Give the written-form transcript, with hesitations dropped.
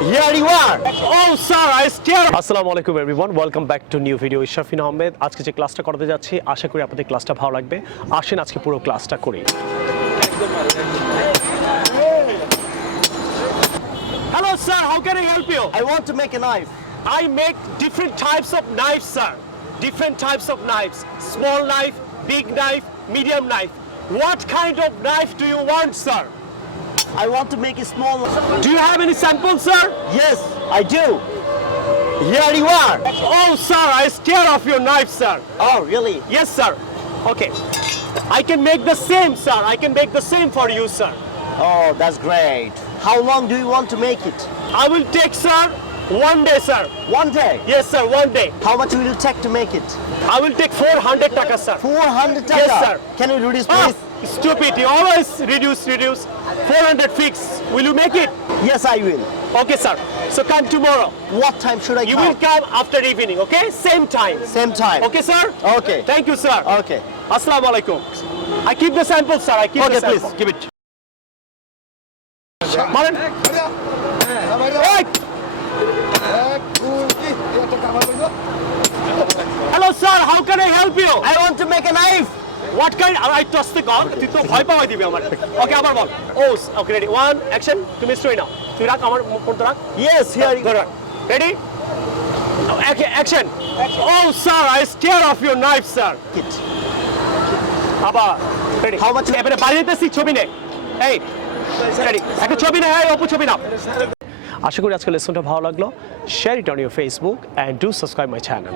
Here you are. Oh sir, I stare. আসসালামু আলাইকুম everyone, welcome back to new video. Ishrafin Ahmed. আজকে যে ক্লাসটা করতে যাচ্ছি, আশা করি আপনাদের ক্লাসটা ভালো লাগবে। আসেন আজকে পুরো ক্লাসটা করি। Hello sir, how can I help you? I want to make a knife. I make different types of knives, sir. Different types of knives. Small knife, big knife, medium knife. What kind of knife do you want, sir? I want to make a small. Do you have any samples, sir? Yes, I do. Here you are. Oh, sir, I stare off your knife, sir. Oh, really? Yes, sir. Okay. I can make the same, sir. I can make the same for you, sir. Oh, that's great. How long do you want to make it? I will take, sir, 1 day, sir. 1 day. Yes, sir, 1 day. How much will it take to make it? I will take 400 taka, sir. 400 taka. Yes, sir. Can you reduce, Ah, please? stupid. You always reduce. 400 fix. Will you make it? Yes, I will. Okay, sir. So come tomorrow. What time should I You come? will come after evening, okay? Same time. Same time. Okay, sir? Okay. Thank you, sir. Okay. Assalamu alaikum. I keep the sample, sir. I keep Okay, the sample. please give it. Maran. Hey! Hello, sir. How can I help you? I want to make a knife. What kind? I toss the gun. তুই তো ভয় পাওয়াই দিবি আমার। Okay, আবার বল। Oh, okay, ready. 1, action. তুমি story নাও। তুই রাখ আমার ফোন তো রাখ। Yes, here you ধর। Ready? Okay, action. Oh, sir, I stare off your knife, sir. it. আবার ready. How much- এবারে বাইরে যেতেছি, ছবি নে। এই ready. একটা ছবি নে, এই অপু ছবি নাও। আশা করি আজকের লেসনটা ভালো লাগলো। Share it on your Facebook and do subscribe my channel.